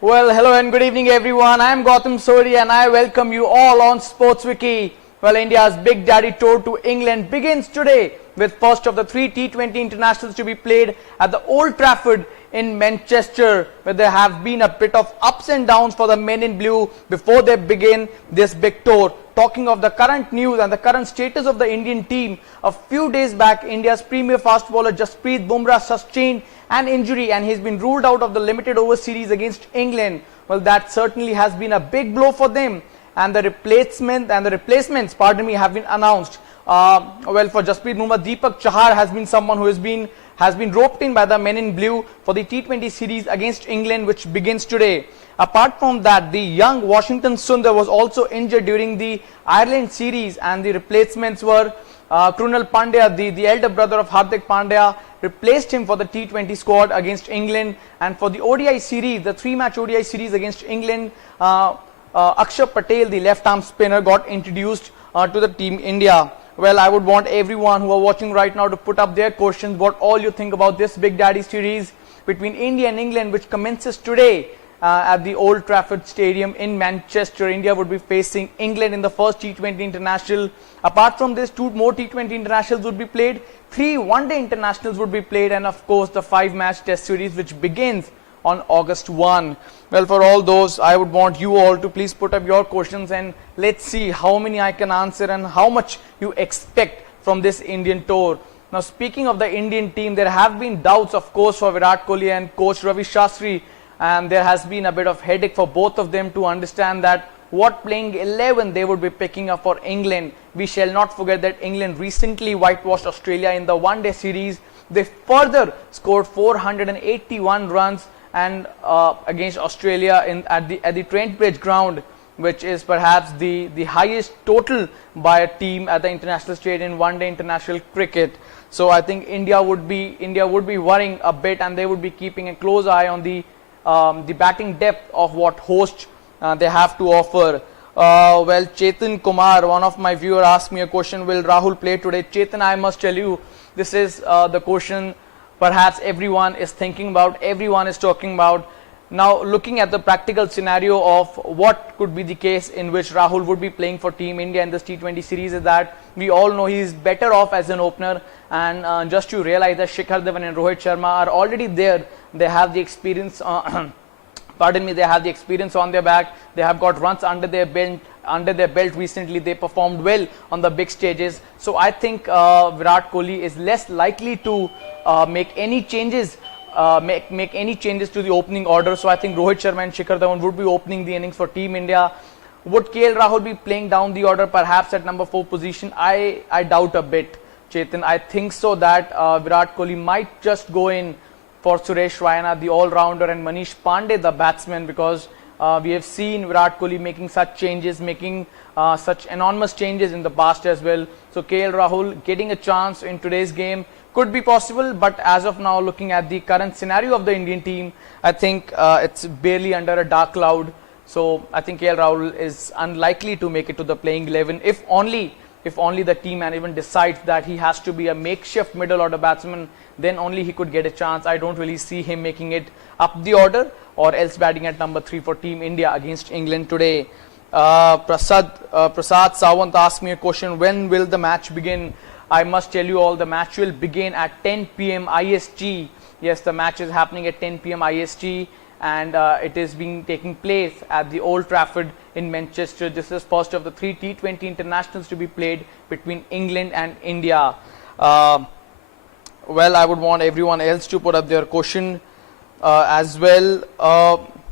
Well, hello and good evening everyone. I am Gautam Sori and I welcome you all on SportsWiki. Well, India's Big Daddy tour to England begins today with first of the three T20 internationals to be played at the Old Trafford in Manchester, where there have been a bit of ups and downs for the men in blue before they begin this big tour. Talking of the current news and the current status of the Indian team, a few days back, India's premier fast bowler Jasprit Bumrah sustained an injury and he's been ruled out of the limited over series against England. Well, that certainly has been a big blow for them, and the replacements, have been announced. Well, for Jasprit Bumrah, Deepak Chahar has been someone who has been roped in by the men in blue for the T20 series against England, which begins today. Apart from that, the young Washington Sundar was also injured during the Ireland series, and the replacements were Krunal Pandya, the elder brother of Hardik Pandya, replaced him for the T20 squad against England. And for the ODI series, the three-match ODI series against England, Akshar Patel, the left-arm spinner, got introduced to the team India. Well, I would want everyone who are watching right now to put up their questions, what all you think about this Big Daddy series between India and England, which commences today at the Old Trafford Stadium in Manchester. India would be facing England in the first T20 international. Apart from this, 2 more T20 internationals would be played, 3 one-day internationals would be played, and of course the 5-match test series which begins on August 1. Well, for all those, I would want you all to please put up your questions and let's see how many I can answer and how much you expect from this Indian tour. Now, speaking of the Indian team, there have been doubts, of course, for Virat Kohli and coach Ravi Shastri, and there has been a bit of headache for both of them to understand that what playing 11 they would be picking up for England. We shall not forget that England recently whitewashed Australia in the one-day series. They further scored 481 runs and against Australia at the Trent Bridge ground, which is perhaps the highest total by a team at the international stage in one-day international cricket. So I think India would be worrying a bit, and they would be keeping a close eye on the batting depth of what host they have to offer. Well, Chetan Kumar, one of my viewers, asked me a question: will Rahul play today? Chetan, I must tell you, this is the question perhaps everyone is thinking about, everyone is talking about. Now, looking at the practical scenario of what could be the case in which Rahul would be playing for Team India in this T20 series, is that we all know he is better off as an opener, and just to realize that Shikhar Dhawan and Rohit Sharma are already there. They have the experience they have the experience on their back. They have got runs under their belt recently. They performed well on the big stages. So I think Virat Kohli is less likely to make any changes to the opening order. So I think Rohit Sharma and Shikhar Dhawan would be opening the innings for Team India. Would KL Rahul be playing down the order, perhaps at number 4 position? I doubt a bit, Chetan. I think so that Virat Kohli might just go in for Suresh Raina, the all-rounder, and Manish Pandey, the batsman, because we have seen Virat Kohli making such changes, making such enormous changes in the past as well. So KL Rahul getting a chance in today's game could be possible, but as of now, looking at the current scenario of the Indian team, I think it's barely under a dark cloud. So I think KL Rahul is unlikely to make it to the playing 11, if only the team management decides that he has to be a makeshift middle order batsman, then only he could get a chance. I don't really see him making it up the order, or else batting at number 3 for Team India against England today. Prasad Sawant asked me a question: when will the match begin? I must tell you all, the match will begin at 10 p.m. IST. Yes, the match is happening at 10 p.m. IST, and it is taking place at the Old Trafford in Manchester. This is first of the 3 T20 internationals to be played between England and India. Well, I would want everyone else to put up their question as well.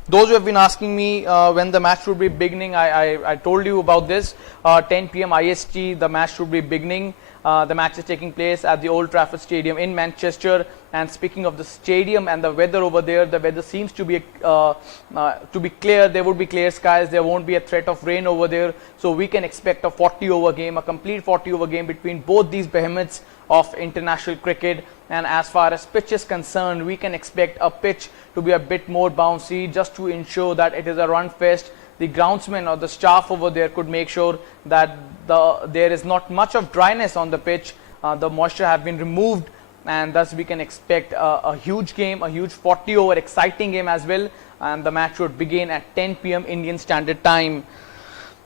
Those who have been asking me when the match would be beginning, I told you about this. 10 p.m. IST, the match should be beginning. The match is taking place at the Old Trafford Stadium in Manchester. And speaking of the stadium and the weather over there, the weather seems to be clear. There would be clear skies. There won't be a threat of rain over there. So we can expect a 40-over game, a complete 40-over game between both these behemoths of international cricket. And as far as pitch is concerned, we can expect a pitch to be a bit more bouncy, just to ensure that it is a run fest. The groundsman or the staff over there could make sure that there is not much of dryness on the pitch. The moisture have been removed and thus we can expect a huge game, a huge 40 over exciting game as well, and the match would begin at 10 p.m. Indian Standard Time.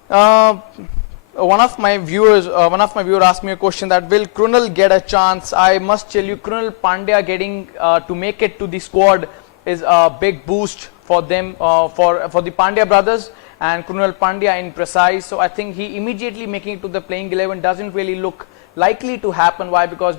One of my viewers asked me a question that will Krunal get a chance. I must tell you, Krunal Pandya getting to make it to the squad is a big boost for them, for the Pandya brothers and Krunal Pandya in precise. So I think he immediately making it to the playing 11 doesn't really look likely to happen. Why? Because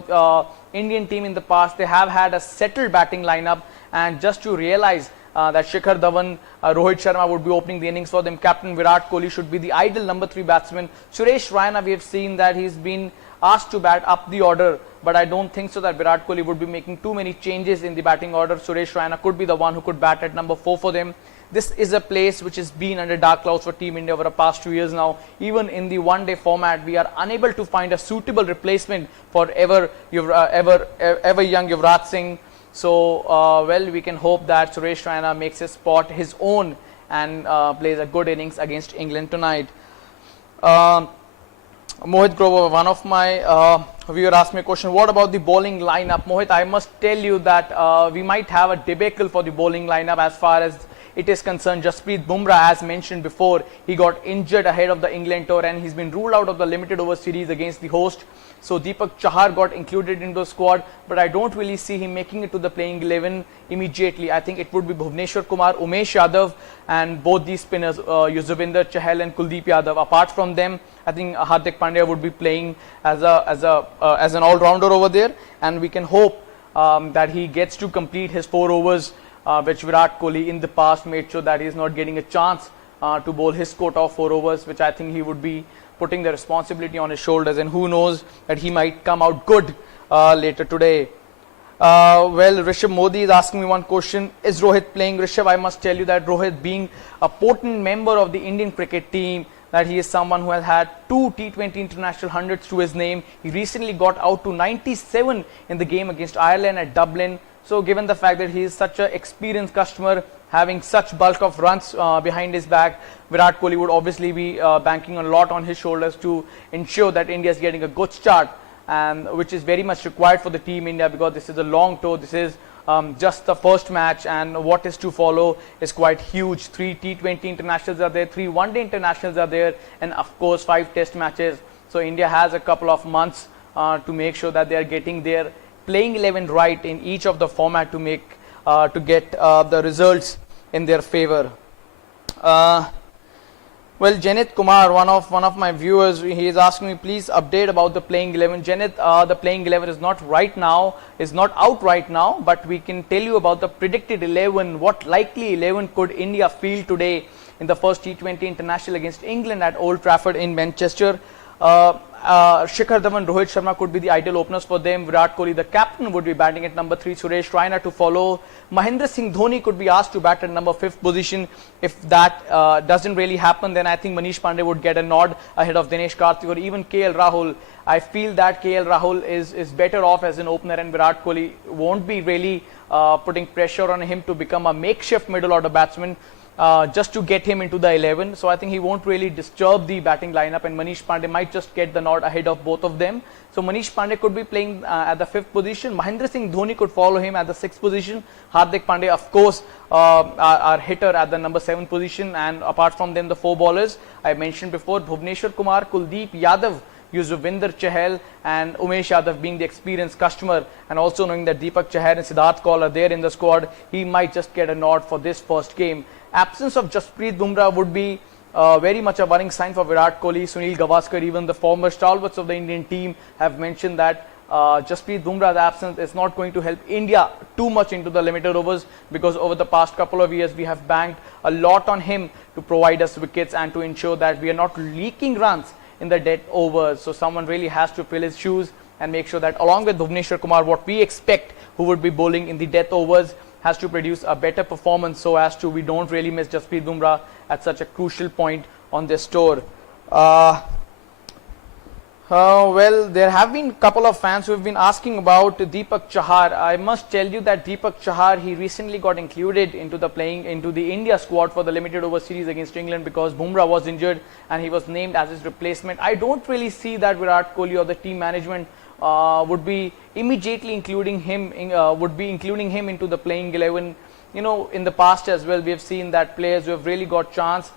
Indian team in the past, they have had a settled batting lineup, and just to realize that Shikhar Dhawan, Rohit Sharma would be opening the innings for them. Captain Virat Kohli should be the ideal number 3 batsman. Suresh Raina, we have seen that he's been asked to bat up the order, but I don't think so that Virat Kohli would be making too many changes in the batting order. Suresh Raina could be the one who could bat at number 4 for them. This is a place which has been under dark clouds for Team India over the past 2 years now. Even in the one-day format, we are unable to find a suitable replacement for ever young Yuvraj Singh. So, well, we can hope that Suresh Raina makes his spot his own and plays a good innings against England tonight. Mohit Grover, one of my viewer asked me a question, what about the bowling lineup? Mohit, I must tell you that we might have a debacle for the bowling lineup as far as it is concerned. Jasprit Bumrah, as mentioned before, he got injured ahead of the England tour and he's been ruled out of the limited over series against the host. So Deepak Chahar got included into the squad, but I don't really see him making it to the playing 11 immediately. I think it would be Bhuvneshwar Kumar, Umesh Yadav, and both these spinners, Yuzvendra Chahal and Kuldeep Yadav. Apart from them, I think Hardik Pandya would be playing as an all-rounder over there, and we can hope that he gets to complete his 4 overs, which Virat Kohli in the past made sure that he is not getting a chance to bowl his quota of 4 overs, which I think he would be putting the responsibility on his shoulders, and who knows that he might come out good later today. Well, Rishabh Modi is asking me one question, is Rohit playing? Rishabh, I must tell you that Rohit, being a potent member of the Indian cricket team, that he is someone who has had 2 T20 international hundreds to his name. He recently got out to 97 in the game against Ireland at Dublin. So given the fact that he is such an experienced customer, having such bulk of runs behind his back, Virat Kohli would obviously be banking a lot on his shoulders to ensure that India is getting a good start, and which is very much required for the Team India, because this is a long tour. This is just the first match, and what is to follow is quite huge. 3 T20 internationals are there, 3 one-day internationals are there, and of course 5 test matches. So India has a couple of months to make sure that they are getting their playing 11 right in each of the format to get the results in their favor. Well, Janit Kumar, one of my viewers, he is asking me, please update about the playing 11. Janit, the playing 11 is not out right now, but we can tell you about the predicted 11. What likely 11 could India field today in the first T20 international against England at Old Trafford in Manchester? Shikhar Dhawan, Rohit Sharma could be the ideal openers for them. Virat Kohli, the captain, would be batting at number 3. Suresh Raina to follow. Mahendra Singh Dhoni could be asked to bat at number 5th position. If that doesn't really happen, then I think Manish Pandey would get a nod ahead of Dinesh Karthik or even KL Rahul. I feel that KL Rahul is better off as an opener, and Virat Kohli won't be really putting pressure on him to become a makeshift middle order batsman. Just to get him into the 11. So I think he won't really disturb the batting lineup, and Manish Pandey might just get the nod ahead of both of them. So Manish Pandey could be playing at the 5th position. Mahendra Singh Dhoni could follow him at the 6th position. Hardik Pandey, of course, our hitter at the number 7th position. And apart from them, the 4 bowlers I mentioned before, Bhuvneshwar Kumar, Kuldeep Yadav, Yuzvendra Chahal and Umesh Yadav being the experienced customer, and also knowing that Deepak Chahar and Siddharth Kaul are there in the squad, he might just get a nod for this first game. Absence of Jasprit Bumrah would be very much a worrying sign for Virat Kohli. Sunil Gavaskar, even the former stalwarts of the Indian team, have mentioned that Jasprit Bumrah's absence is not going to help India too much into the limited overs, because over the past couple of years we have banked a lot on him to provide us wickets and to ensure that we are not leaking runs in the dead overs. So someone really has to fill his shoes and make sure that, along with Bhuvneshwar Kumar, what we expect, who would be bowling in the death overs, has to produce a better performance, so as to we don't really miss Jasprit Bumrah at such a crucial point on this tour. Well, there have been a couple of fans who have been asking about Deepak Chahar. I must tell you that Deepak Chahar, he recently got included into the India squad for the limited over series against England, because Bumrah was injured and he was named as his replacement. I don't really see that Virat Kohli or the team management would be immediately including him into the playing 11. You know, in the past as well, we have seen that players who have really got chance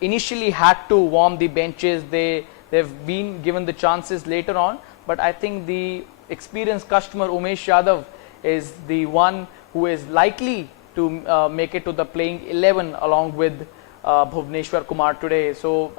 initially had to warm the benches. They've been given the chances later on, but I think the experienced customer Umesh Yadav is the one who is likely to make it to the playing 11 along with Bhuvneshwar Kumar today. So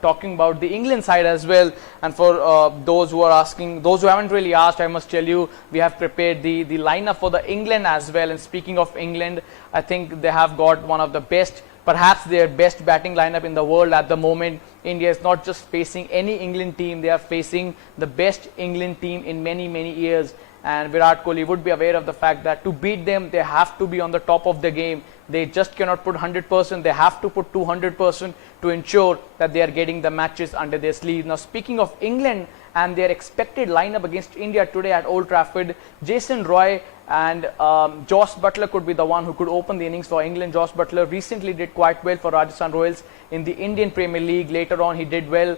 talking about the England side as well, and for those who are asking, those who haven't really asked, I must tell you we have prepared the lineup for the England as well. And speaking of England, I think they have got one of the best, perhaps their best batting lineup in the world at the moment. India is not just facing any England team, they are facing the best England team in many years. And Virat Kohli would be aware of the fact that to beat them, they have to be on the top of the game. They just cannot put 100%, they have to put 200% to ensure that they are getting the matches under their sleeve. Now, speaking of England and their expected lineup against India today at Old Trafford, Jason Roy and Josh Butler could be the one who could open the innings for England. Josh Butler recently did quite well for Rajasthan Royals in the Indian Premier League. Later on, he did well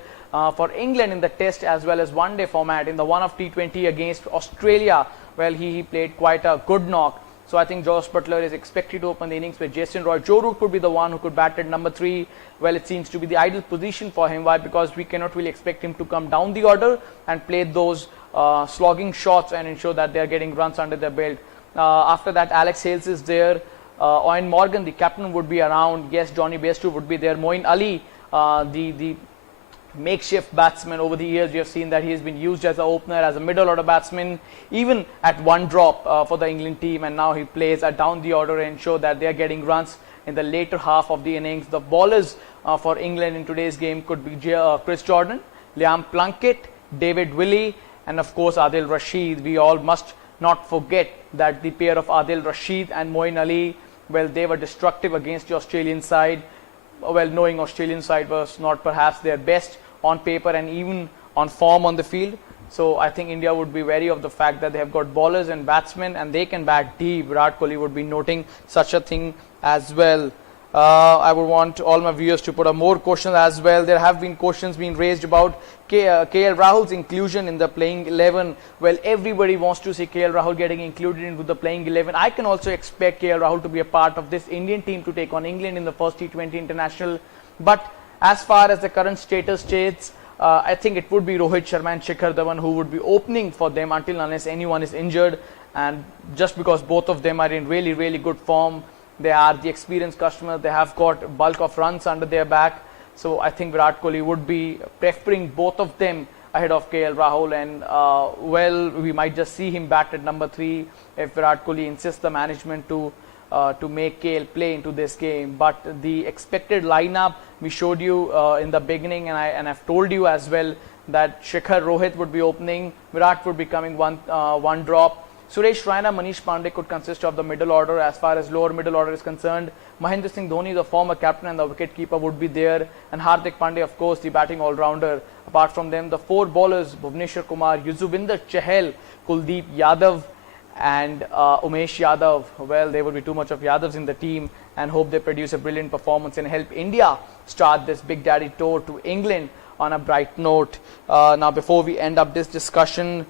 for England in the Test as well as one-day format. In the one of T20 against Australia, well, he played quite a good knock. So I think Josh Butler is expected to open the innings with Jason Roy. Joe Root could be the one who could bat at number 3. Well, it seems to be the ideal position for him. Why? Because we cannot really expect him to come down the order and play those slogging shots and ensure that they are getting runs under their belt. After that, Alex Hales is there. Owen Morgan, the captain, would be around. Yes, Johnny Bairstow would be there. Moeen Ali, the makeshift batsman. Over the years, we have seen that he has been used as an opener, as a middle order batsman, even at one drop for the England team, and now he plays down the order and ensure that they are getting runs in the later half of the innings. The bowlers for England in today's game could be Chris Jordan, Liam Plunkett, David Willey, and of course Adil Rashid. We all must not forget that the pair of Adil Rashid and Moeen Ali, well, they were destructive against the Australian side. Well, knowing Australian side was not perhaps their best on paper and even on form on the field. So I think India would be wary of the fact that they have got bowlers and batsmen and they can bat deep. Virat Kohli would be noting such a thing as well. I would want all my viewers to put up more questions as well. There have been questions being raised about KL Rahul's inclusion in the playing 11. Well, everybody wants to see KL Rahul getting included into the playing 11. I can also expect KL Rahul to be a part of this Indian team to take on England in the first T20 international. But as far as the current status states, I think it would be Rohit Sharma and Shikhar Dhawan who would be opening for them until unless anyone is injured. And just because both of them are in really good form, they are the experienced customers, they have got bulk of runs under their back. So I think Virat Kohli would be preferring both of them ahead of KL Rahul, and well, we might just see him bat at number 3 if Virat Kohli insists the management to make KL play into this game. But the expected lineup we showed you in the beginning, and I've told you as well that Shikhar, Rohit would be opening, Virat would be coming one drop. Suresh Raina, Manish Pandey could consist of the middle order. As far as lower middle order is concerned, Mahendra Singh Dhoni, the former captain and the wicket-keeper, would be there, and Hardik Pandey, of course, the batting all-rounder. Apart from them, the 4 bowlers, Bhuvneshwar Kumar, Yuzvendra Chahal, Kuldeep Yadav, and Umesh Yadav. Well, there would be too much of Yadavs in the team, and hope they produce a brilliant performance and help India start this Big Daddy tour to England on a bright note. Now, before we end up this discussion,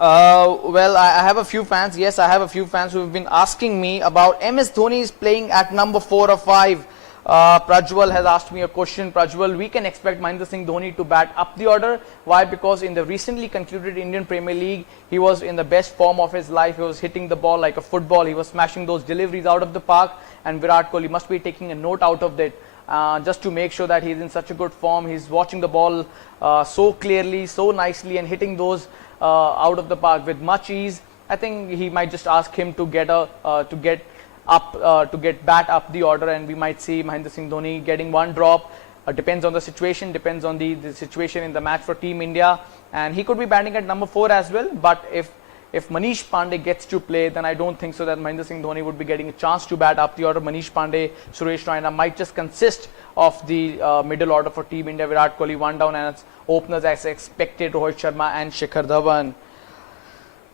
well, I have a few fans. Yes, I have a few fans who have been asking me about MS Dhoni is playing at number 4 or 5. Prajwal has asked me a question. Prajwal, we can expect Mahendra Singh Dhoni to bat up the order. Why? Because in the recently concluded Indian Premier League, he was in the best form of his life. He was hitting the ball like a football. He was smashing those deliveries out of the park, and Virat Kohli must be taking a note out of that. Just to make sure that he's in such a good form. He's watching the ball so clearly, so nicely, and hitting those out of the park with much ease. I think he might just ask him to get bat up the order, and we might see Mahendra Singh Dhoni getting one drop. Depends on the situation, depends on the situation in the match for Team India, and he could be batting at number 4 as well. But if Manish Pandey gets to play, then I don't think so that Mahendra Singh Dhoni would be getting a chance to bat up the order. Manish Pandey, Suresh Raina might just consist of the middle order for Team India. Virat Kohli one down, and its openers as expected, Rohit Sharma and Shikhar Dhawan.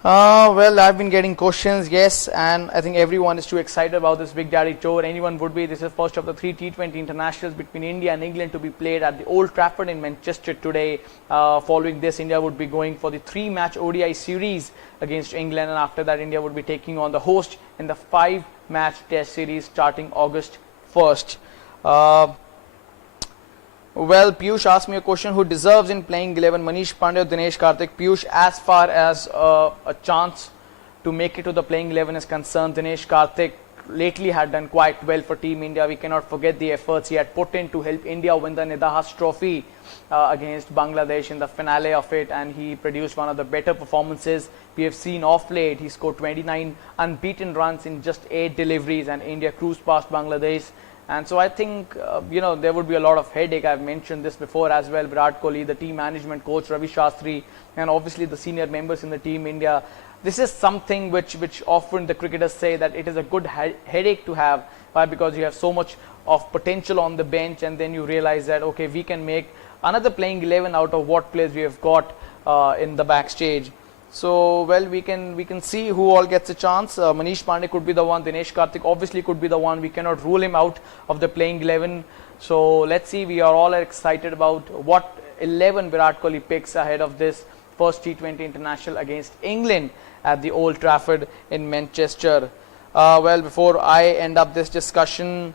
Well, I've been getting questions, yes, and I think everyone is too excited about this Big Daddy Tour. Anyone would be. This is first of the three T20 internationals between India and England to be played at the Old Trafford in Manchester today. Following this, India would be going for the three-match ODI series against England, and after that, India would be taking on the host in the five-match Test series starting August 1st. Well, Piyush asked me a question: who deserves in playing 11, Manish Pandey or Dinesh Karthik? Piyush, as far as a chance to make it to the playing 11 is concerned, Dinesh Karthik lately had done quite well for Team India. We cannot forget the efforts he had put in to help India win the Nidahas Trophy against Bangladesh in the finale of it, and he produced one of the better performances we have seen off late. He scored 29 unbeaten runs in just 8 deliveries, and India cruised past Bangladesh. And so I think, there would be a lot of headache. I've mentioned this before as well. Virat Kohli, the team management coach Ravi Shastri, and obviously the senior members in the team India. This is something which often the cricketers say that it is a good headache to have. Why? Because you have so much of potential on the bench, and then you realize that, okay, we can make another playing 11 out of what players we have got in the backstage. So, well, we can see who all gets a chance. Manish Pandey could be the one. Dinesh Karthik obviously could be the one. We cannot rule him out of the playing 11. So, let's see. We are all excited about what 11 Virat Kohli picks ahead of this first T20 international against England at the Old Trafford in Manchester. Well, before I end up this discussion,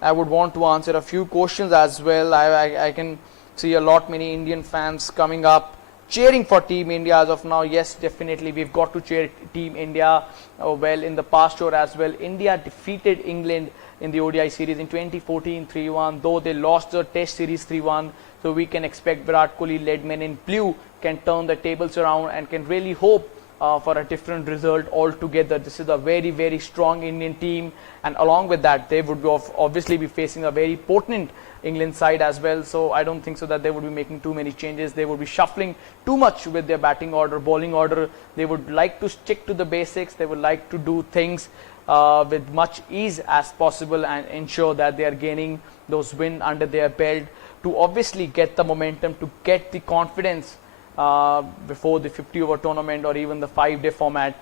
I would want to answer a few questions as well. I can see a lot many Indian fans coming up cheering for Team India as of now. Yes, definitely we've got to cheer Team India. Well, in the past tour as well, India defeated England in the ODI series in 2014 3-1, though they lost the Test series 3-1. So we can expect Virat Kohli led men in blue can turn the tables around and can really hope for a different result altogether. This is a very, very strong Indian team, and along with that, they would obviously be facing a very potent England side as well. So I don't think so that they would be making too many changes. They would be shuffling too much with their batting order, bowling order. They would like to stick to the basics. They would like to do things with much ease as possible and ensure that they are gaining those wins under their belt to obviously get the momentum, to get the confidence before the 50-over tournament or even the 5-day format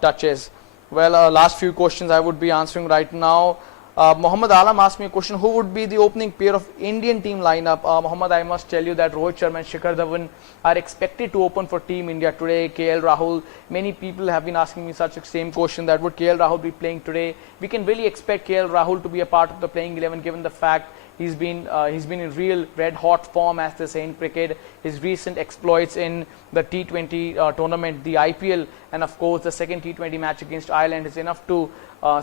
touches. Well, last few questions I would be answering right now. Mohammad Alam asked me a question: who would be the opening pair of Indian team lineup? Mohammad, I must tell you that Rohit Sharma and Shikhar Dhawan are expected to open for Team India today. KL Rahul, many people have been asking me such a same question, that would KL Rahul be playing today? We can really expect KL Rahul to be a part of the playing 11, given the fact he's been in real red hot form, as they say in cricket. His recent exploits in the T20 tournament, the IPL, and of course the second T20 match against Ireland is enough to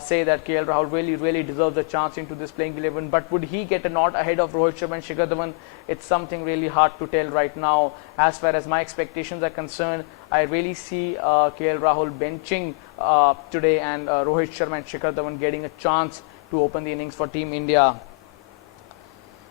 say that KL Rahul really deserves a chance into this playing 11. But would he get a nod ahead of Rohit Sharma and Shikhar Dhawan? It's something really hard to tell right now. As far as my expectations are concerned, I really see KL Rahul benching today, and Rohit Sharma and Shikhar Dhawan getting a chance to open the innings for Team India.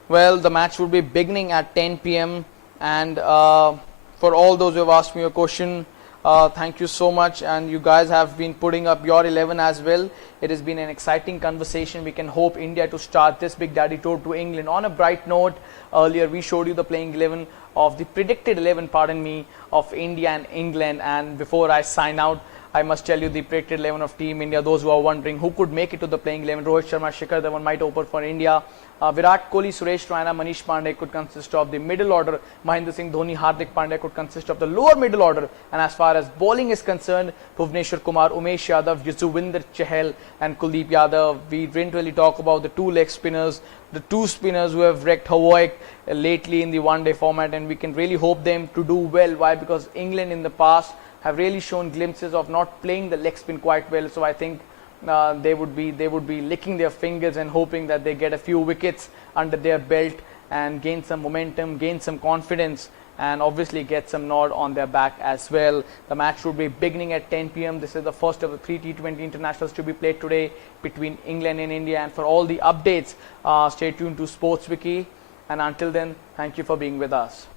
Well, the match will be beginning at 10 p.m. and for all those who have asked me a question, thank you so much, and you guys have been putting up your 11 as well. It has been an exciting conversation. We can hope India to start this Big Daddy Tour to England on a bright note. Earlier we showed you the playing 11 of the predicted 11, pardon me, of India and England, and before I sign out, I must tell you the predicted 11 of Team India. Those who are wondering who could make it to the playing 11, Rohit Sharma, Shikhar Dhawan might open for India. Virat Kohli, Suresh Raina, Manish Pandey could consist of the middle order. Mahendra Singh Dhoni, Hardik Pandya could consist of the lower middle order. And as far as bowling is concerned, Bhuvneshwar Kumar, Umesh Yadav, Yuzvendra Chahal and Kuldeep Yadav. We didn't really talk about the two leg spinners, the two spinners who have wreaked havoc lately in the one-day format, and we can really hope them to do well. Why? Because England in the past have really shown glimpses of not playing the leg spin quite well. So I think they would be licking their fingers and hoping that they get a few wickets under their belt and gain some momentum, gain some confidence, and obviously get some nod on their back as well. The match would be beginning at 10 p.m. This is the first of the three T20 internationals to be played today between England and India. And for all the updates, stay tuned to Sports Wiki. And until then, thank you for being with us.